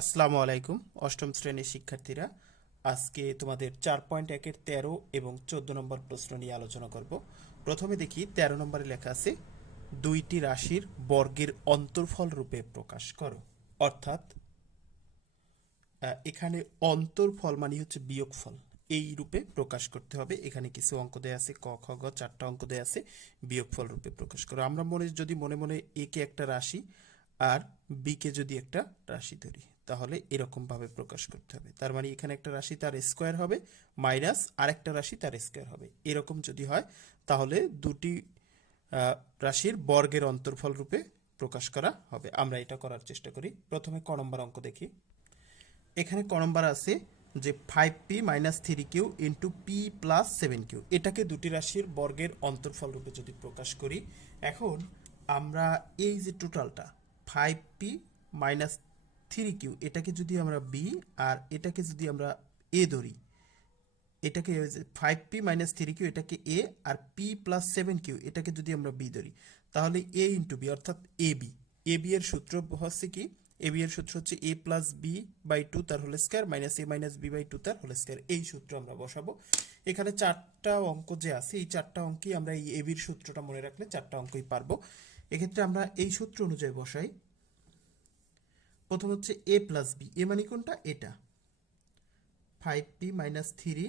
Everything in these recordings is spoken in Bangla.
আসসালামু আলাইকুম, অষ্টম শ্রেণির শিক্ষার্থীরা। আজকে তোমাদের চার পয়েন্ট একের তেরো এবং চোদ্দ নম্বর প্রশ্ন নিয়ে আলোচনা করব। প্রথমে দেখি, তেরো নম্বরে লেখা আছে, দুইটি রাশির বর্গের অন্তর্ফল রূপে প্রকাশ করো। অর্থাৎ এখানে অন্তর্ফল মানে হচ্ছে বিয়োগফল। এই রূপে প্রকাশ করতে হবে। এখানে কিছু অঙ্ক দেয়া আছে, ক, খ, গ, চারটা অঙ্ক দেয়া আছে, বিয়োগফল রূপে প্রকাশ করো। আমরা মনে, যদি মনে মনে এ কে একটা রাশি আর বি কে যদি একটা রাশি ধরি তাহলে এরকম ভাবে প্রকাশ করতে হবে। তার মানে এখানে একটা রাশি তার স্কোয়ার হবে মাইনাস আরেকটা রাশি তার স্কোয়ার হবে। এরকম যদি হয়, তাহলে দুটি রাশির বর্গের অন্তর্ফল রূপে প্রকাশ করা হবে। আমরা এটা করার চেষ্টা করি। প্রথমে ক নম্বর অঙ্ক দেখি। এখানে ক নম্বর আছে যে five P minus three Q into P plus seven Q এটাকে দুটি রাশির বর্গের অন্তর্ফল রূপে যদি প্রকাশ করি, এখন আমরা এই যে টোটালটা five P minus three Q, এটাকে যদি আমরা বি আর এটাকে যদি আমরা এ ধরি, এটাকে five P minus three Q, এটাকে এ আর পি প্লাস সেভেন কিউ, এটাকে যদি আমরা বি ধরি, তাহলে এ ইন্টু বি, অর্থাৎ এ বি। এ বি এর সূত্র হচ্ছে কি? এ বি এর সূত্র হচ্ছে A plus B by two তার whole square minus A minus B by two তার হোল স্কোয়ার। এই সূত্র আমরা বসাবো। এখানে চারটা অঙ্ক যে আছে, এই চারটা অঙ্কই আমরা এই এ বির সূত্রটা মনে রাখলে চারটা অঙ্কই পারব। এক্ষেত্রে আমরা এই সূত্র অনুযায়ী বসাই। প্রথম হচ্ছে এ প্লাস বি এ মানে কোনটা? এটা। Five P minus three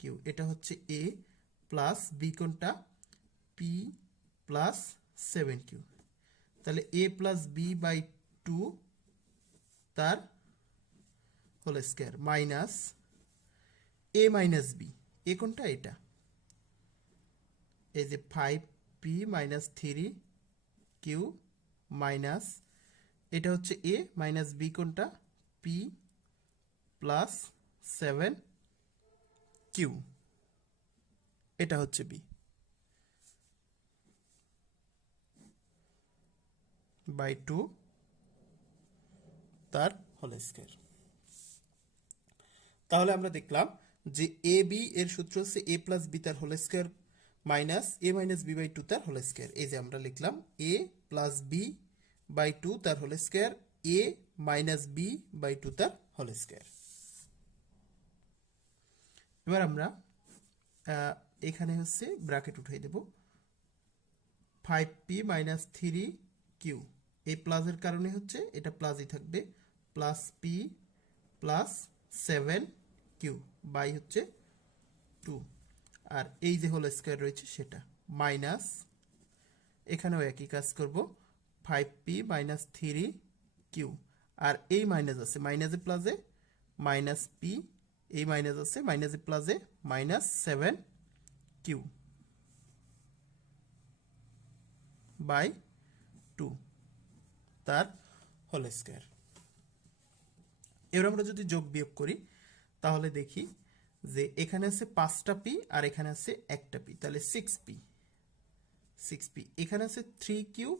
Q এটা হচ্ছে এ প্লাস বি কোনটা? পি প্লাস সেভেন কিউ তাহলে A plus B by two তার whole square minus A minus B A কোনটা? এটা। এই যে five P minus three Q minus এটা হচ্ছে এ মাইনাস বি কোনটা? পি প্লাস সেভেন কিউ এটা হচ্ছে বি বাই টু তার হোল স্কোয়ার তাহলে আমরা দেখলাম যে এ বি এর সূত্র হচ্ছে এ প্লাস বি তার whole square minus A minus B by two তার হোল স্কোয়ার এই যে আমরা লিখলাম A plus B by two তার whole square A minus B by two তার হোল স্কোয়ার। এবার আমরা এখানে হচ্ছে ব্র্যাকেট উঠাই দেব। Five P minus three Q. এই প্লাসের কারণে হচ্ছে এটা প্লাসই থাকবে। Plus P plus seven Q by হচ্ছে টু। আর এই যে হোল স্কোয়ার রয়েছে সেটা। মাইনাস, এখানেও একই কাজ করব। Five P minus three Q আর এই মাইনাস আছে মাইনাসে প্লাসে মাইনাস পি এই মাইনাস আছে মাইনাসে প্লাসে minus seven Q by two তার হোল স্কোয়ার এবার আমরা যদি যোগ বিয়োগ করি, তাহলে দেখি যে এখানে আছে পাঁচটা পি আর এখানে আছে একটা পি তাহলে সিক্স পি সিক্স পি এখানে আছে থ্রি কিউ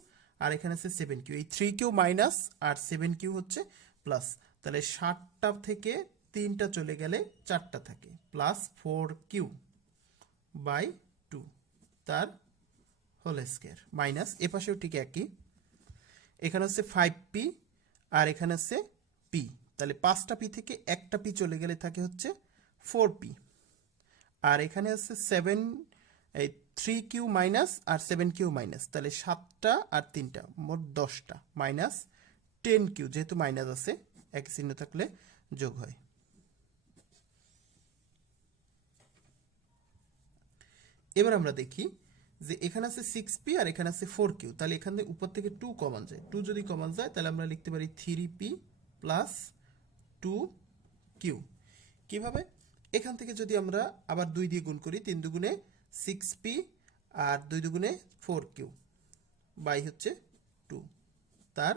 আর এখানে আছে সেভেন কিউ এই থ্রি কিউ মাইনাস আর সেভেন কিউ হচ্ছে প্লাস তাহলে ষাটটা থেকে তিনটা চলে গেলে চারটা থাকে plus four Q by two তার হোল স্কোয়ার মাইনাস এ পাশেও ঠিক একই। এখানে হচ্ছে ফাইভ পি আর এখানে হচ্ছে পি তাহলে পাঁচটা পি থেকে একটা পি চলে গেলে থাকে হচ্ছে ফোর পি আর এখানে আছে সেভেন এই থ্রি কিউ মাইনাস আর সেভেন কিউ মাইনাস। তাহলে সাতটা আর তিনটা, মোট দশটা। মাইনাস টেন কিউ, যেহেতু মাইনাস আছে এক চিহ্ন থাকলে যোগ হয়। এবার আমরা দেখি যে এখানে আছে সিক্স পি আর এখানে আছে ফোর কিউ। তাহলে এখান থেকে উপর থেকে টু কমন যায়। টু যদি কমন যায়, তাহলে আমরা লিখতে পারি three P plus two Q কীভাবে? এখান থেকে যদি আমরা আবার দুই দিয়ে গুণ করি, তিন দুগুণে সিক্স পি আর দুই দুগুণে ফোর কিউ বাই হচ্ছে টু তার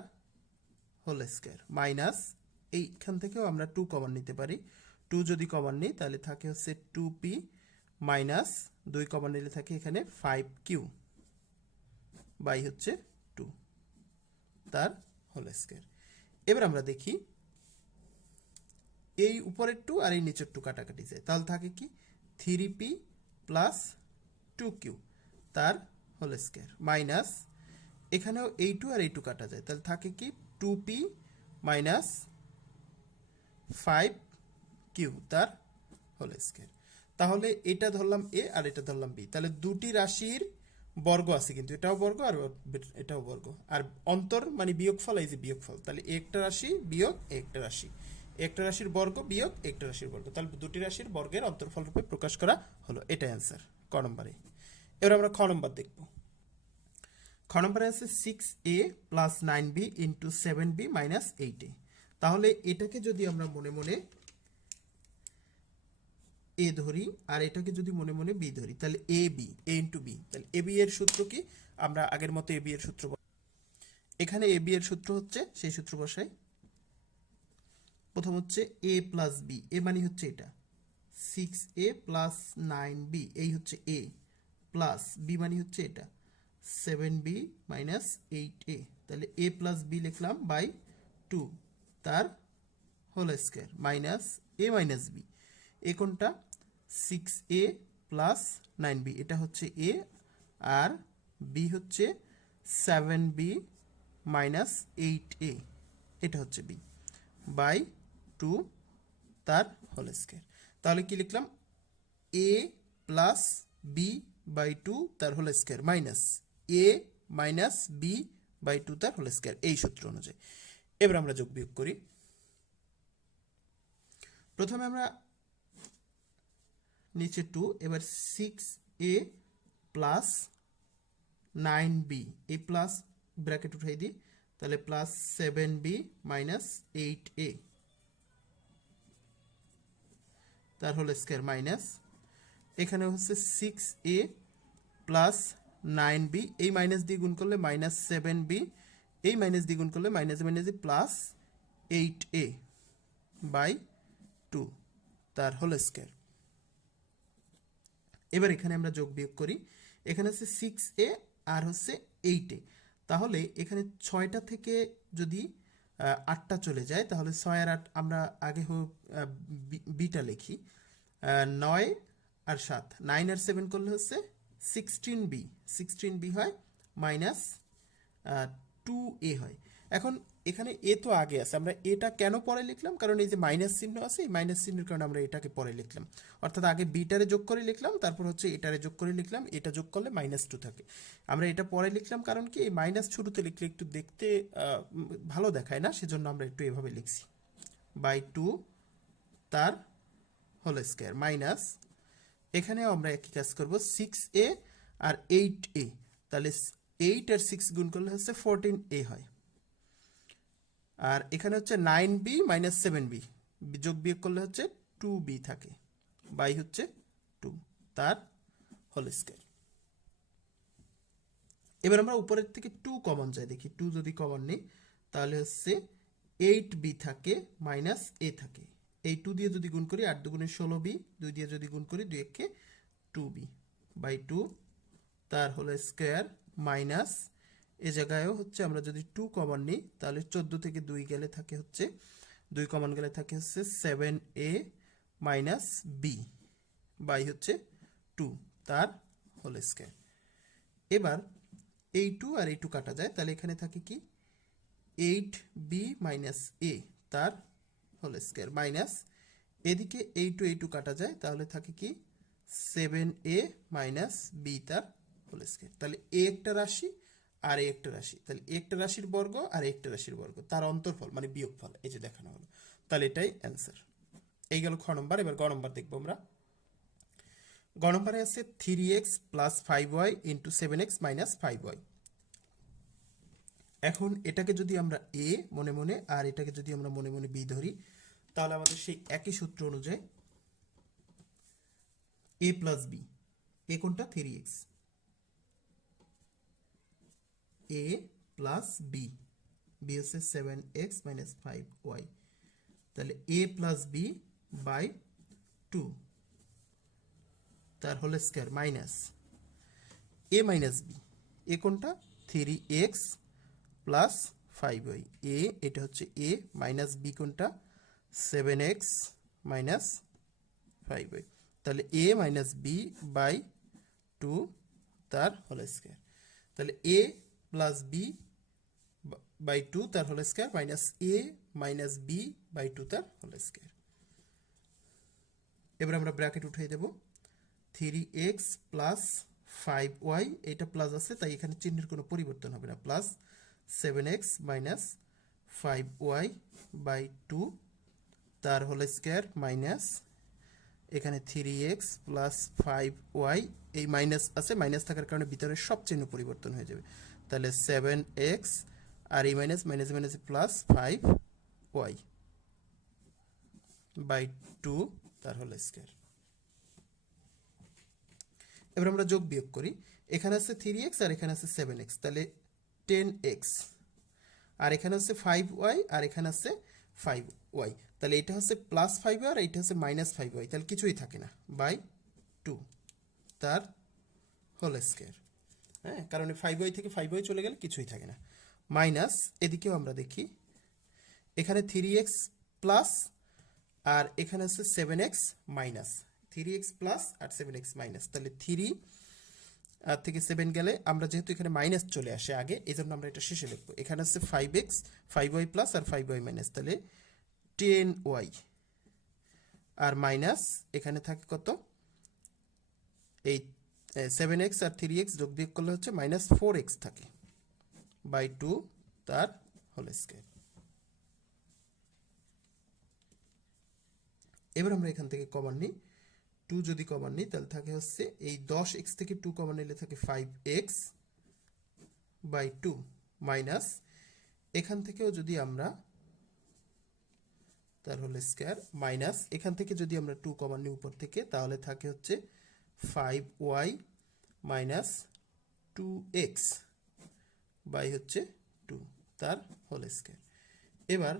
হোল স্কোয়ার মাইনাস এইখান থেকেও আমরা টু কমন নিতে পারি। টু যদি কমন নিই, তাহলে থাকে হচ্ছে টু পি মাইনাস দুই কমন নিলে থাকে এখানে ফাইভ কিউ বাই হচ্ছে টু তার হোল স্কোয়ার এবার আমরা দেখি, এই উপরের টু আর এই নিচের টু কাটাকাটি যায়। তাহলে থাকে কি? Three P plus two Q তার হোল স্কোয়ার মাইনাস এখানেও এই টু আর এই টু কাটা যায়, তাহলে থাকে কি two P minus five Q তার হোল স্কোয়ার তাহলে এটা ধরলাম এ আর এটা ধরলাম বি তাহলে দুটি রাশির বর্গ আছে কিন্তু, এটাও বর্গ আর এটাও বর্গ। আর অন্তর মানে বিয়োগফল, এই যে বিয়োগফল, তাহলে একটা রাশি বিয়োগ একটা রাশি। একটা রাশির বর্গ বিয়োগ একটা রাশির বর্গ, তাহলে দুটি রাশির বর্গের অন্তর্ফল রূপে প্রকাশ করা হলো এটা অ্যান্সার ক নম্বরে? এবার আমরা খ নম্বর দেখব। খ নম্বরে আছে six A plus nine B into seven B minus eight A তাহলে এটাকে যদি আমরা মনে মনে এ ধরি আর এটাকে যদি মনে মনে বি ধরি, তাহলে A B A into B তাহলে এ বি এর সূত্র কি? আমরা আগের মতো এ বি এর সূত্র এখানে এ বি এর সূত্র হচ্ছে, সেই সূত্র বসাই। প্রথম হচ্ছে এ প্লাস বি এ মানে হচ্ছে এটা। Six A plus nine B এই হচ্ছে এ প্লাস বি মানে হচ্ছে এটা। Seven B minus eight A তাহলে এ প্লাস বি লিখলাম বাই টু তার whole square minus A minus B A কোনটা? Six A plus nine B এটা হচ্ছে এ আর বি হচ্ছে seven B minus eight A এটা হচ্ছে বি বাই টু তার হোল স্কোয়ার তাহলে কি লিখলাম? A plus B by two তার whole square minus A minus B by two তার হোল স্কোয়ার এই সূত্র অনুযায়ী। এবার আমরা যোগ বিয়োগ করি। প্রথমে আমরা নিচে টু এবার six A plus nine B এই প্লাস ব্র্যাকেট উঠাই দিই, তাহলে plus seven B minus eight A তার হোল স্কোয়ার মাইনাস এখানে হচ্ছে six A plus nine B এই মাইনাস দিয়ে গুণ করলে মাইনাস সেভেন বি এই মাইনাস দিয়ে গুণ করলে minus minus plus eight A by two তার হোল স্কোয়ার এবার এখানে আমরা যোগ বিয়োগ করি। এখানে হচ্ছে সিক্স এ আর হচ্ছে এইট এ তাহলে এখানে ছয়টা থেকে যদি আটটা চলে যায়, তাহলে ছয় আর আট আমরা আগে হোক বিটা লিখি। নয় আর সাত। নাইন আর সেভেন করলে হচ্ছে সিক্সটিন বি সিক্সটিন বি হয় মাইনাস টু এ হয়। এখন এখানে এ তো আগে আছে। আমরা এটা কেন পরে লিখলাম? কারণ এই যে মাইনাস চিহ্ন আছে, এই মাইনাস চিহ্নের কারণে আমরা এটাকে পরে লিখলাম। অর্থাৎ আগে বিটারে যোগ করে লিখলাম, তারপর হচ্ছে এটারে যোগ করে লিখলাম এটা যোগ করলে মাইনাস টু থাকে। আমরা এটা পরে লিখলাম কারণ কি? এই মাইনাস শুরুতে লিখলে একটু দেখতে ভালো দেখায় না, সেজন্য আমরা একটু এভাবে লিখছি। বাই টু তার হোল স্কোয়ার মাইনাস এখানেও আমরা একই কাজ করব সিক্স এ আর এইট এ তাহলে এইট আর সিক্স গুণ করলে হচ্ছে ফোরটিন এ হয়। আর এখানে হচ্ছে nine B minus seven B যোগ বিয়োগ করলে হচ্ছে টু বি থাকে। বাই হচ্ছে টু তার হোল স্কোয়ার এবার আমরা উপরের থেকে টু কমন যাই, দেখি টু যদি কমন নেই, তাহলে হচ্ছে এইট বি থাকে মাইনাস এ থাকে। এই টু দিয়ে যদি গুণ করি, আট দুগুণে ষোলো বি, দুই দিয়ে যদি গুণ করি, দুই একে টু বি বাই টু তার হলো স্কোয়ার মাইনাস এ জায়গায়ও হচ্ছে আমরা যদি টু কমন নিই, তাহলে চোদ্দ থেকে দুই গেলে থাকে হচ্ছে, দুই কমন গেলে থাকে হচ্ছে seven A minus B by হচ্ছে টু তার হোল স্কোয়ার এবার এই টু আর এই টু কাটা যায়, তাহলে এখানে থাকে কি? এইট বি মাইনাস এ তার হোল স্কোয়ার মাইনাস এদিকে এই টু এই টু কাটা যায়, তাহলে থাকে কি সেভেন এ মাইনাস বি তার হোল স্কোয়ার তাহলে এ একটা রাশি আর একটা রাশি। তাহলে একটা রাশির বর্গ আর একটা রাশির বর্গ, তার অন্তর্ফল মানে বিয়োগফল, এই যে দেখানো হলো। তাহলে এটাই অ্যান্সার এই গেল খ নম্বর, এবার গ নম্বর দেখব আমরা। গ নম্বরে আছে three X plus five Y into seven X minus five Y এখন এটাকে যদি আমরা এ মনে মনে আর এটাকে যদি আমরা মনে মনে বি ধরি, তাহলে আমাদের সেই একই সূত্র অনুযায়ী এ প্লাস বি এ কোনটা? Three X A plus B B হচ্ছে seven X minus five Y তাহলে A plus B by two তার whole square minus A minus B A কোনটা? Three X plus five Y A এটা হচ্ছে এ মাইনাস বি কোনটা? Seven X minus five Y তাহলে A minus B by two তার হোল স্কোয়ার তাহলে A plus B by two তার whole square minus A minus B by two তার হোল স্কোয়ার এবার আমরা ব্র্যাকেট উঠিয়ে দেব। Three X plus five Y এটা প্লাস আছে, তাই এখানে চিহ্নের কোনো পরিবর্তন হবে না। Plus seven X minus five Y by two তার হোল স্কোয়ার মাইনাস এখানে three X plus five Y এই মাইনাস আছে মাইনাস থাকার কারণে ভিতরে সব চিহ্ন পরিবর্তন হয়ে যাবে। তাহলে সেভেন এক্স আর এই minus minus minus plus five Y by two তার হোল স্কোয়ার এবার আমরা যোগ বিয়োগ করি। এখানে আছে থ্রি এক্স আর এখানে আছে সেভেন এক্স তাহলে টেন এক্স আর এখানে হচ্ছে ফাইভ ওয়াই আর এখানে আছে ফাইভ ওয়াই তাহলে এটা হচ্ছে প্লাস ফাইভ আর এটা হচ্ছে মাইনাস ফাইভ ওয়াই তাহলে কিছুই থাকে না। বাই টু তার হোল স্কোয়ার হ্যাঁ কারণ ফাইভ ওয়াই থেকে ফাইভ ওয়াই চলে গেলে কিছুই থাকে না। মাইনাস এদিকেও আমরা দেখি। এখানে থ্রি এক্স প্লাস আর এখানে হচ্ছে seven X minus three X plus আর সেভেন এক্স মাইনাস তাহলে থ্রি থেকে সেভেন গেলে আমরা যেহেতু এখানে মাইনাস চলে আসে আগে এই জন্য আমরা এটা শেষে লিখব। এখানে হচ্ছে five X five Y plus আর ফাইভ ওয়াই মাইনাস তাহলে টেন ওয়াই আর মাইনাস এখানে থাকে কত? এই সেভেন এক্স আর থ্রি এক্স যোগ বিয়োগ করলে হচ্ছে মাইনাস ফোর এক্স থাকে। বাই টু তার হোল স্কোয়ার এবার আমরা এখান থেকে কমন নিই। টু যদি কমন নিই, তাহলে থাকে হচ্ছে এই দশ এক্স থেকে টু কমন নিলে থাকে five X by two minus এখান থেকেও যদি আমরা তার হলো স্কোয়ার মাইনাস এখান থেকে যদি আমরা টু কমন নিই উপর থেকে, তাহলে থাকে হচ্ছে five Y minus two X by হচ্ছে টু তার হোল স্কোয়ার এবার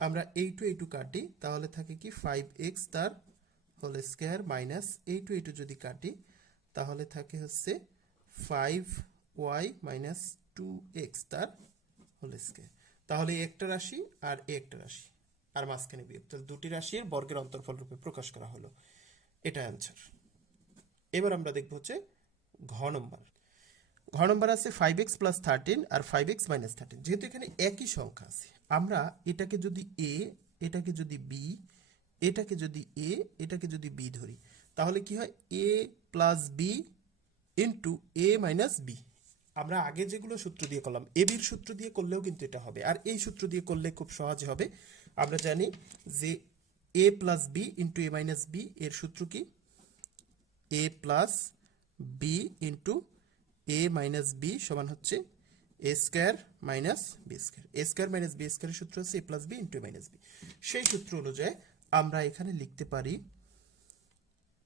আমরা এই টু এই টু কাটি, তাহলে থাকে কি ফাইভ এক্স তার হোল স্কোয়ার মাইনাস এই টু এই টু যদি কাটি, তাহলে থাকে হচ্ছে five Y minus two X তার হোল স্কোয়ার তাহলে একটা রাশি আর এই একটা রাশি। আর মাঝখানে বিয়োগ। তাহলে দুটি রাশির বর্গের অন্তর্ফল রূপে প্রকাশ করা হলো। এটা অ্যান্সার এবার আমরা দেখব হচ্ছে ঘ নম্বর। ঘ নম্বর আছে ফাইভ এক্স প্লাস থার্টিন আর ফাইভ এক্স মাইনাস থার্টিন যেহেতু এখানে একই সংখ্যা আছে। আমরা এটাকে যদি এ এটাকে যদি বি এটাকে যদি এ এটাকে যদি বি ধরি, তাহলে কি হয়? A plus B into A minus B আমরা আগে যেগুলো সূত্র দিয়ে করলাম এ বির সূত্র দিয়ে করলেও কিন্তু এটা হবে। আর এই সূত্র দিয়ে করলে খুব সহজ হবে। আমরা জানি যে A plus B into A minus B এর সূত্র কি? A plus B into A minus B সমান হচ্ছে A square minus B square A square minus B স্কোয়ারের সূত্র হচ্ছে A plus B into minus B সেই সূত্র অনুযায়ী আমরা এখানে লিখতে পারি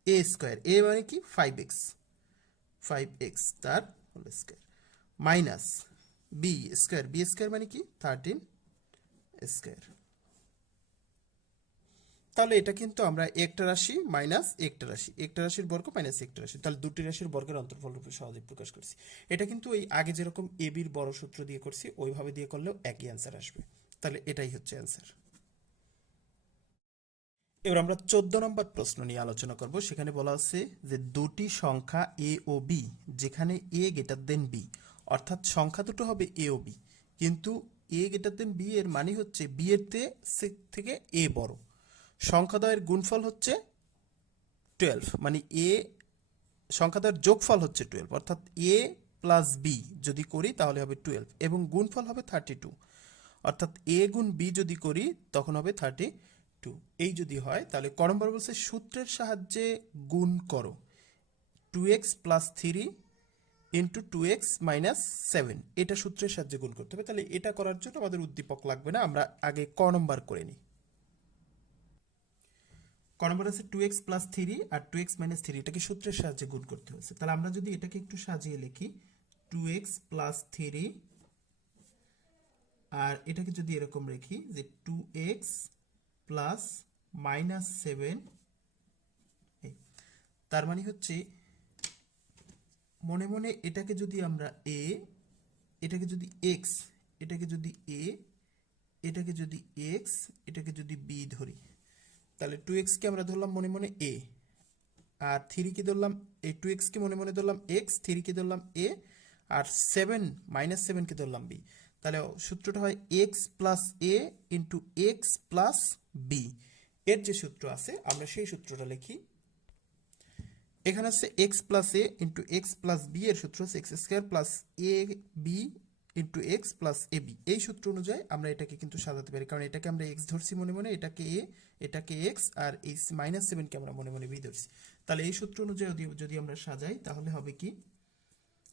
এ স্কোয়ার এ মানে কি? ফাইভ এক্স ফাইভ এক্স তার whole square minus B square B square মানে কি? থার্টিন স্কোয়ার তাহলে এটা কিন্তু আমরা একটা রাশি মাইনাস একটা রাশি। একটা রাশির বর্গ মাইনাস একটা রাশি। তাহলে দুটি রাশির বর্গের অন্তর্ফল রূপে সহজে প্রকাশ করছি। এটা কিন্তু ওই আগে যেরকম এ বির বড় সূত্র দিয়ে করছি, ওইভাবে দিয়ে করলেও একই অ্যান্সার আসবে। তাহলে এটাই হচ্ছে অ্যান্সার এবার আমরা চোদ্দ নম্বর প্রশ্ন নিয়ে আলোচনা করব। সেখানে বলা আছে যে দুটি সংখ্যা এ ও বি যেখানে এ গেটার দেন বি অর্থাৎ সংখ্যা দুটো হবে এ ও বি কিন্তু এ গেটার দেন বি এর মানে হচ্ছে বি এর থেকে এ বড়। সংখ্যাদ্বয়ের গুণফল হচ্ছে টুয়েলভ মানে এ সংখ্যাদ্বয়ের যোগফল হচ্ছে টুয়েলভ অর্থাৎ এ প্লাস বি যদি করি তাহলে হবে টুয়েলভ এবং গুণফল হবে থার্টি টু অর্থাৎ এ গুণ বি যদি করি তখন হবে থার্টি টু এই যদি হয়, তাহলে ক নম্বর বলছে সূত্রের সাহায্যে গুণ করো two X plus three into two X minus seven এটা সূত্রের সাহায্যে গুণ করতে হবে, তাহলে এটা করার জন্য আমাদের উদ্দীপক লাগবে না, আমরা আগে ক নম্বর করে নিই। ক নম্বর আছে টু এক্স প্লাস থ্রি আর টু এক্স মাইনাস থ্রি এটাকে সূত্রের সাহায্যে গুণ করতে হয়েছে। তাহলে আমরা যদি এটাকে একটু সাজিয়ে লিখি টু এক্স প্লাস থ্রি আর এটাকে যদি এরকম রেখি যে two X plus minus seven তার মানে হচ্ছে মনে মনে এটাকে যদি আমরা এ এটাকে যদি এক্স এটাকে যদি এ এটাকে যদি এক্স এটাকে যদি বি ধরি। তাহলে টু এক্সকে আমরা ধরলাম মনে মনে এ আর থ্রিকে ধরলাম এই টু এক্সকে মনে মনে ধরলাম এক্স থ্রিকে ধরলাম এ আর সেভেন মাইনাস সেভেনকে ধরলাম বি তাহলে সূত্রটা হয় X plus A into X plus B এর যে সূত্র আছে, আমরা সেই সূত্রটা লিখি। এখানে হচ্ছে X plus A into X plus B এর সূত্র হচ্ছে X square plus A B into X plus A B এই সূত্র অনুযায়ী আমরা এটাকে কিন্তু সাজাতে পারি। কারণ এটাকে আমরা এক্স ধরছি মনে মনে, এটাকে এ এটাকে এক্স আর এই মাইনাস সেভেনকে আমরা মনে মনে বি ধরছি। তাহলে এই সূত্র অনুযায়ী যদি- আমরা সাজাই, তাহলে হবে কি?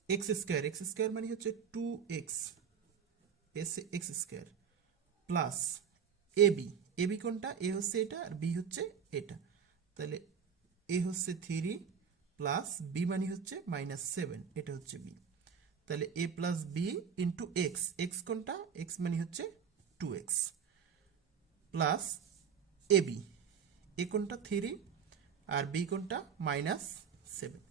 এক্স স্কোয়ার এক্স স্কোয়ার মানে হচ্ছে two x S X square plus A B A B কোনটা? এ হচ্ছে এটা আর বি হচ্ছে এটা। তাহলে এ হচ্ছে থ্রি প্লাস বি মানে হচ্ছে মাইনাস সেভেন এটা হচ্ছে বি তাহলে A plus B into X X কোনটা? এক্স মানে হচ্ছে two X plus A B A কোনটা? থ্রি আর বি কোনটা? মাইনাস সেভেন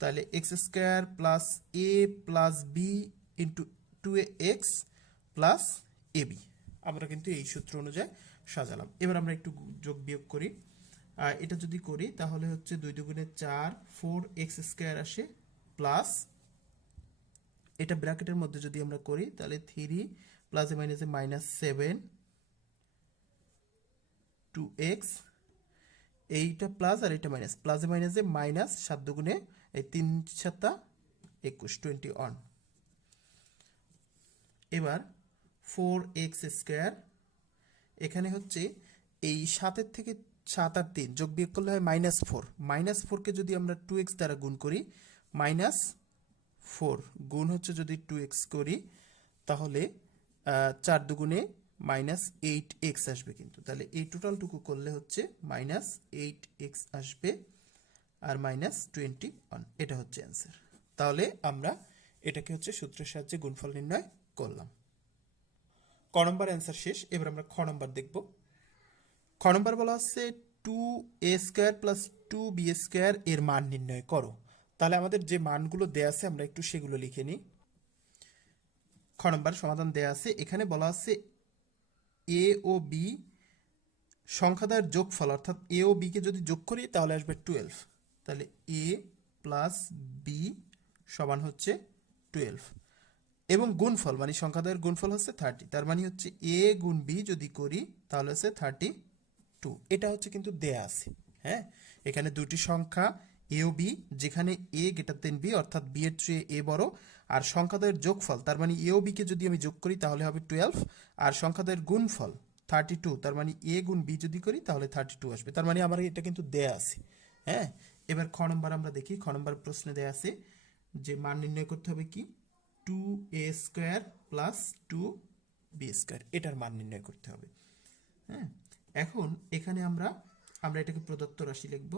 তাহলে X square plus A plus B into two X plus A B আমরা কিন্তু এই সূত্র অনুযায়ী সাজালাম। এবার আমরা একটু যোগ বিয়োগ করি। এটা যদি করি, তাহলে হচ্ছে দুই দুগুণে চার ফোর এক্স স্কোয়ার আসে প্লাস এটা ব্র্যাকেটের মধ্যে যদি আমরা করি, তাহলে থ্রি প্লাসে মাইনাসে মাইনাস সেভেন টু এক্স এইটা প্লাস আর এটা মাইনাস প্লাসে মাইনাসে মাইনাস সাত দুগুণে এই তিন সাতটা একুশ টোয়েন্টি ওয়ান এবার ফোর এক্স স্কোয়ার এখানে হচ্ছে এই সাতের থেকে সাত আর তিন যোগ বিয়োগ করলে হয় মাইনাস ফোর মাইনাস ফোরকে যদি আমরা টু এক্স দ্বারা গুণ করি মাইনাস ফোর গুণ হচ্ছে যদি টু এক্স করি, তাহলে চার দুগুণে মাইনাস এইট এক্স আসবে কিন্তু। তাহলে এই টোটালটুকু করলে হচ্ছে মাইনাস এইট এক্স আসবে আর মাইনাস টোয়েন্টি ওয়ান এটা হচ্ছে অ্যান্সার তাহলে আমরা এটাকে হচ্ছে সূত্রের সাহায্যে গুণফল নির্ণয় করলাম। ক নম্বর অ্যান্সার শেষ, এবার আমরা খ নম্বর দেখব। খ নম্বর বলা হচ্ছে two A square plus two B square এর মান নির্ণয় করো। তাহলে আমাদের যে মানগুলো দেয়া আছে, আমরা একটু সেগুলো লিখে নিই। খ নম্বর সমাধান দেয়া আছে। এখানে বলা আছে এ ও বি সংখ্যাদার যোগফল, অর্থাৎ এ ও বি কে যদি যোগ করি, তাহলে আসবে টুয়েলভ তাহলে এ প্লাস বি সমান হচ্ছে টুয়েলভ এবং গুণফল মানে সংখ্যা সংখ্যাদার গুণফল হচ্ছে থার্টি তার মানে হচ্ছে এ গুণ বি যদি করি, তাহলে হচ্ছে থার্টি টু এটা হচ্ছে কিন্তু দেয়া আছে হ্যাঁ? এখানে দুটি সংখ্যা এ ও বি যেখানে এ গেটার দেন বি অর্থাৎ বি এর চেয়ে এ বড়, আর সংখ্যাদের যোগফল, তার মানে এ ও বিকে যদি আমি যোগ করি, তাহলে হবে টুয়েলভ আর সংখ্যাদের গুণফল থার্টি টু তার মানে এ গুণ বি যদি করি, তাহলে থার্টি টু আসবে। তার মানে আমার এটা কিন্তু দেয়া আছে। হ্যাঁ? এবার খ নম্বর আমরা দেখি। খ নম্বর প্রশ্নে দেয়া আছে যে মান নির্ণয় করতে হবে কি? Two A square plus two B square এটার মান নির্ণয় করতে হবে। হ্যাঁ? এখন এখানে আমরা আমরা এটাকে প্রদত্ত রাশি লিখব।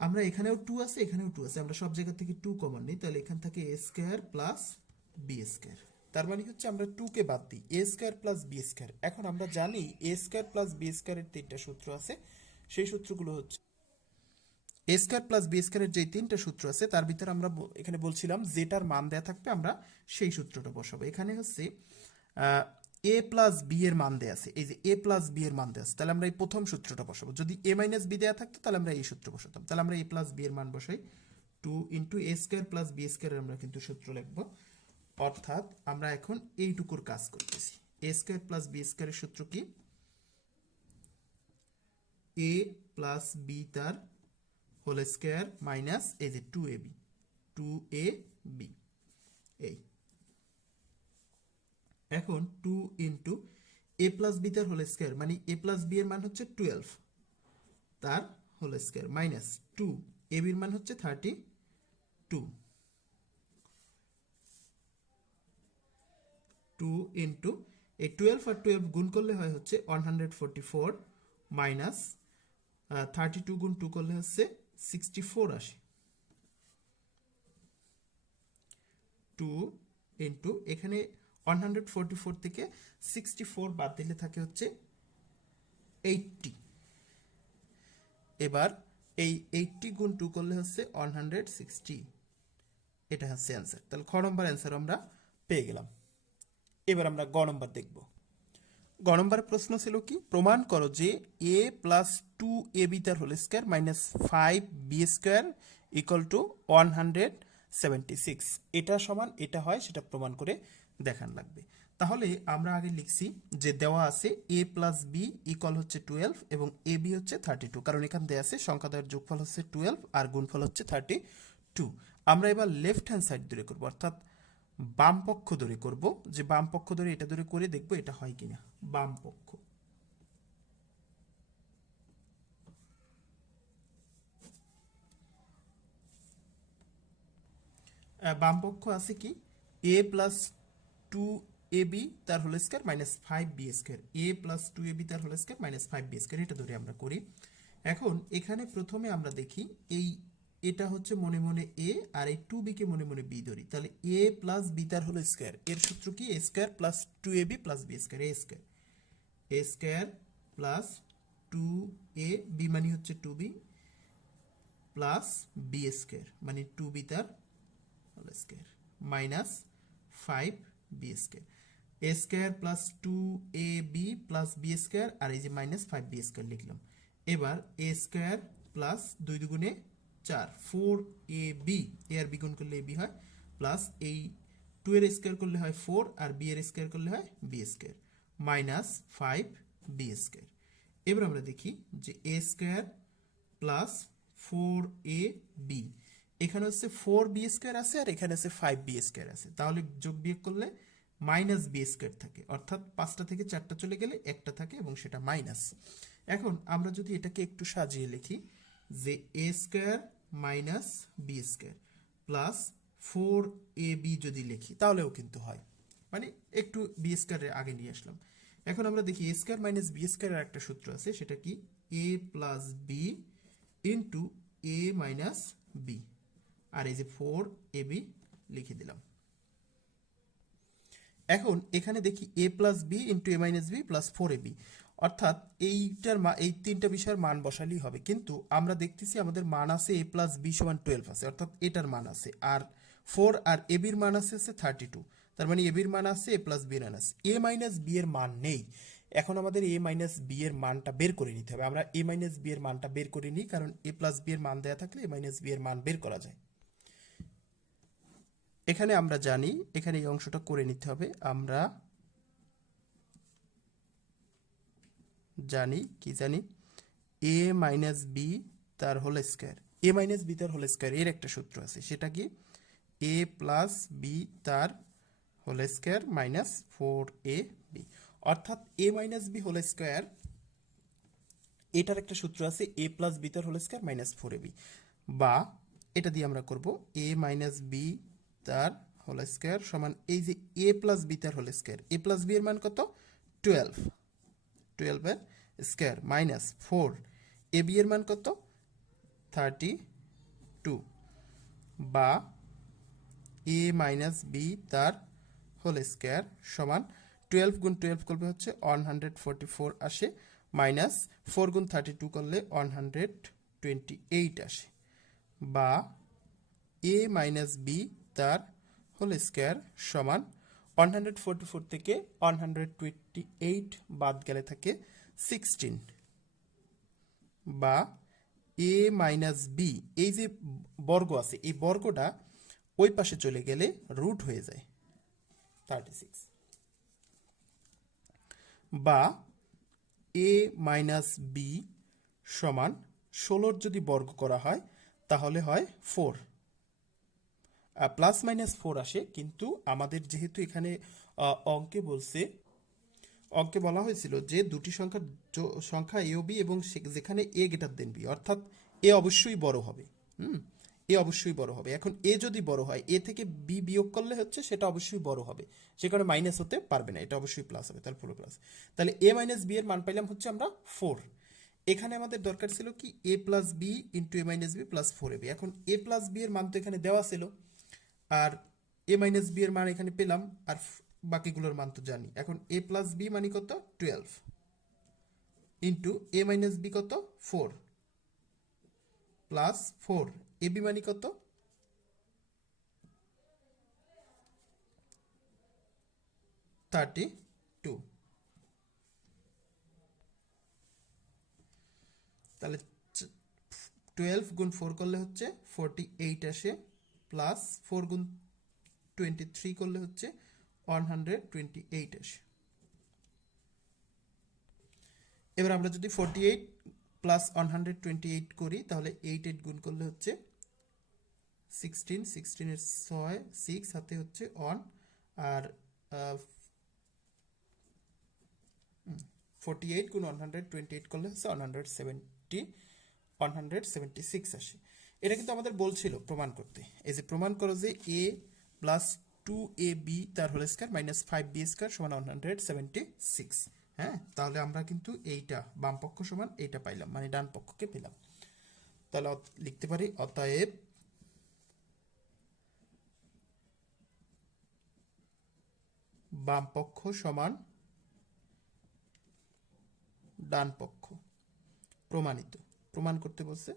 আমরা এখানেও টু আছে, এখানেও টু আছে। আমরা সব জায়গা থেকে টু কমন নিই। তাহলে এখান থেকে A square plus B square তার মানে হচ্ছে আমরা টু কে বাদ দিই। A square plus B square এখন আমরা জানি এ স্কোয়ার প্লাস বি স্কোয়ারের তিনটা সূত্র আছে। সেই সূত্রগুলো হচ্ছে এ স্কোয়ার প্লাস বি স্কোয়ারের যে তিনটা সূত্র আছে, তার ভিতরে আমরা এখানে বলছিলাম যেটার মান দেয়া থাকবে, আমরা সেই সূত্রটা বসাবো। এখানে হচ্ছে এ প্লাস বি এর মান দেয়া আছে। এই যে এ প্লাস বি এর মান দেয়া আছে, তাহলে আমরা এই প্রথম সূত্রটা বসাবো। যদি এ মাইনাস বি দেয়া থাকতো, তাহলে আমরা এই সূত্র বসাতাম। তাহলে আমরা এ প্লাস বি এর মান বসাই। Two into A square plus B স্কোয়ারের আমরা কিন্তু সূত্র লিখব। অর্থাৎ আমরা এখন এইটুকুর কাজ করতেছি। এ স্কোয়ার প্লাস বি স্কোয়ারের সূত্র কি? এ প্লাস বি তার হোল স্কোয়ার মাইনাস এই যে two A B two A B এই এখন two into A plus B তার হোল স্কোয়ার মানে এ প্লাস বি এর মান হচ্ছে টুয়েলভ তার whole square minus two A বির মান হচ্ছে থার্টি টু টু ইন্টু এই টুয়েলভ আর টুয়েলভ গুণ করলে হয় হচ্ছে one hundred forty four minus thirty two গুণ টু করলে হচ্ছে সিক্সটি ফোর আসে। টু ইন্টু এখানে ওয়ান হান্ড্রেড ফোরটি ফোর থেকে সিক্সটি ফোর বাদ দিলে থাকে হচ্ছে এইটটি এবার এই এইটটি গুণ টু করলে হচ্ছে ওয়ান হান্ড্রেড সিক্সটি এটা হচ্ছে অ্যান্সার তাহলে খ নম্বর অ্যান্সার আমরা পেয়ে গেলাম। এবার আমরা গ নম্বর দেখব। গ প্রশ্ন ছিল কি? প্রমাণ করো যে A plus two A B তার whole square minus five B square to one hundred seventy six এটা সমান, এটা হয়, সেটা প্রমাণ করে দেখান লাগবে। তাহলে আমরা আগে লিখছি যে দেওয়া আছে এ প্লাস বি ইকল হচ্ছে টুয়েলভ এবং এ বি হচ্ছে থার্টি টু কারণ এখানে দেওয়া আছে সংখ্যাদ্বয়ের যোগফল হচ্ছে টুয়েলভ আর গুণফল হচ্ছে থার্টি টু আমরা এবার লেফট হ্যান্ড সাইড ধরে করব, অর্থাৎ বাম পক্ষ ধরে করব। যে বাম পক্ষ ধরে এটা ধরে করে দেখব এটা হয় কিনা। বাম পক্ষ। বাম পক্ষ আছে কি? A plus two A B তার whole square minus five B square A plus two A B তার whole square minus five B square এটা ধরে আমরা করি। এখন এখানে প্রথমে আমরা দেখি, এই এটা হচ্ছে মনে মনে এ আর এই টু বিকে মনে মনে বি ধরি। তাহলে এ প্লাস বি তার হলো স্কোয়ার এর সূত্র কি? A square plus two A B plus B square A square A square plus two A B মানে হচ্ছে two B plus B square মানে টু বি তার whole square minus five B square A square plus two A B plus B square আর এই যে মাইনাস ফাইভ বি স্কোয়ার লিখলাম। এবার এ স্কোয়ার প্লাস দুই দুগুণে চার ফোর এ বি এ আর বি গুণ করলে এ বি হয় প্লাস এই টু এর স্কোয়ার করলে হয় ফোর আর বি এর স্কোয়ার করলে হয় B square minus five B square এবার আমরা দেখি যে A square plus four A B এখানে হচ্ছে ফোর বি স্কোয়ার আছে আর এখানে আছে ফাইভ বি স্কোয়ার আছে। তাহলে যোগ বিয়োগ করলে মাইনাস বি স্কোয়ার থাকে। অর্থাৎ পাঁচটা থেকে চারটা চলে গেলে একটা থাকে এবং সেটা মাইনাস এখন আমরা যদি এটাকে একটু সাজিয়ে লিখি যে A square minus B square plus four A B যদি লিখি, তাহলেও কিন্তু হয়। মানে একটু বি স্কোয়ারের আগে নিয়ে আসলাম। এখন আমরা দেখি এ স্কোয়ার মাইনাস বি স্কোয়ারের একটা সূত্র আছে, সেটা কি? A plus B into A minus B আর এই যে ফোর এ বি লিখে দিলাম। এখন এখানে দেখি A plus B into A minus B plus four A B অর্থাৎ এইটার মা এই তিনটা বিষয়ের মান বসালেই হবে। কিন্তু আমরা দেখতেছি আমাদের মান আছে এ প্লাস বি সমান টুয়েলভ আছে, অর্থাৎ এটার মান আছে। আর ফোর আর এ বির মান আছে হচ্ছে থার্টি টু তার মানে এ বির মান আছে এ প্লাস বির মান আছে। এ মাইনাস বি এর মান নেই। এখন আমাদের এ মাইনাস বি এর মানটা বের করে নিতে হবে। আমরা এ মাইনাস বি এর মানটা বের করে নিই, কারণ এ প্লাস বি এর মান দেওয়া থাকলে এ মাইনাস বি এর মান বের করা যায়। এখানে আমরা জানি, এখানে এই অংশটা করে নিতে হবে। আমরা জানি, কি জানি? এ মাইনাস বি তার whole square A minus B তার হোল স্কোয়ার এর একটা সূত্র আছে। সেটা কি? এ প্লাস বি তার whole square minus four A B অর্থাৎ A minus B whole square এটার একটা সূত্র আছে এ প্লাস বি তার whole square minus four A B বা এটা দিয়ে আমরা করব এ মাইনাস বি তার হোল স্কোয়ার সমান এই যে এ প্লাস বি তার whole square A plus B এর মান কত? টুয়েলভ টুয়েলভের square minus four A B এর মান কত? থার্টি টু বা এ মাইনাস বি তার হোল স্কোয়ার সমান টুয়েলভ গুণ টুয়েলভ করবে হচ্ছে ওয়ান হান্ড্রেড ফোরটি ফোর আসে। মাইনাস ফোর গুণ থার্টি টু করলে ওয়ান হান্ড্রেড টোয়েন্টি এইট আসে। বা এ মাইনাস বি তার হোল স্কোয়ার সমান ওয়ান হান্ড্রেড ফোর থেকে ওয়ান হান্ড্রেড এইট বাদ গেলে থাকে সিক্সটিন বা এ মাইনাস বি এই যে বর্গ আছে, এই বর্গটা ওই পাশে চলে গেলে রুট হয়ে যায় থার্টি সিক্স বা এ মাইনাস বি সমান ষোলোর যদি বর্গ করা হয়, তাহলে হয় ফোর প্লাস মাইনাস ফোর আসে, কিন্তু আমাদের যেহেতু এখানে অঙ্কে বলছে, অঙ্কে বলা হয়েছিল যে দুটি সংখ্যার সংখ্যা এ বি এবং যেখানে এ গেটার দেন বি অর্থাৎ এ অবশ্যই বড় হবে, হুম? এ অবশ্যই বড় হবে। এখন এ যদি বড় হয় এ থেকে বি বিয়োগ করলে হচ্ছে সেটা অবশ্যই বড় হবে। সেখানে মাইনাস হতে পারবে না, এটা অবশ্যই প্লাস হবে, তাহলে পুরো প্লাস তাহলে এ মাইনাস বি এর মান পাইলাম হচ্ছে আমরা ফোর এখানে আমাদের দরকার ছিল কি A plus B into A minus B plus four A B এখন এ প্লাস বি এর মান তো এখানে দেওয়া ছিল। আর এ মাইনাস বি এর মান এখানে পেলাম, আর বাকিগুলোর মান তো জানি। এখন এ প্লাস বি মানে কত? Twelve into A minus B কত? Four plus four A B মানে কত? থার্টি টু তাহলে টুয়েলভ গুণ ফোর করলে হচ্ছে ফোরটি এইট আসে। প্লাস ফোর গুণ টোয়েন্টি থ্রি করলে হচ্ছে ওয়ান হান্ড্রেড টোয়েন্টি এইট আসে এবার আমরা যদি forty eight plus one hundred twenty eight করি, তাহলে এইট এইট গুণ করলে হচ্ছে সিক্সটিন সিক্সটিনের ছয়, সিক্স হাতে হচ্ছে ওয়ান, আর ফোরটি এইট গুণ ওয়ান হান্ড্রেড টোয়েন্টি এইট করলে হচ্ছে one hundred seventy, one hundred seventy six আসে। এটা কিন্তু আমাদের বলছিল প্রমাণ করতে। এই যে প্রমাণ করো যে A plus two A B তার whole square minus five B square সমান ওয়ান হান্ড্রেড সেভেন্টি সিক্স হ্যাঁ? তাহলে আমরা কিন্তু এইটা, বাম পক্ষ সমান এইটা পাইলাম মানে ডান পক্ষকে পেলাম। তাহলে লিখতে পারি, অতএব বাম পক্ষ সমান ডান পক্ষ, প্রমাণিত। প্রমাণ করতে বলছে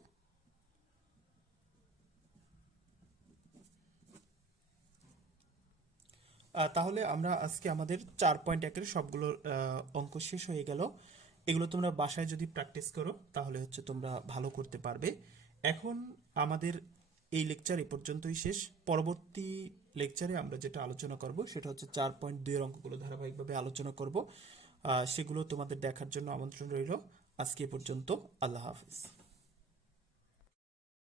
তাহলে আমরা আজকে আমাদের চার পয়েন্ট একের সবগুলো অঙ্ক শেষ হয়ে গেল। এগুলো তোমরা বাসায় যদি প্র্যাকটিস করো, তাহলে হচ্ছে তোমরা ভালো করতে পারবে। এখন আমাদের এই লেকচার এ পর্যন্তই শেষ। পরবর্তী লেকচারে আমরা যেটা আলোচনা করব, সেটা হচ্ছে চার পয়েন্ট দুইয়ের অঙ্কগুলো ধারাবাহিকভাবে আলোচনা করব। সেগুলো তোমাদের দেখার জন্য আমন্ত্রণ রইল। আজকে পর্যন্ত আল্লাহ হাফিজ।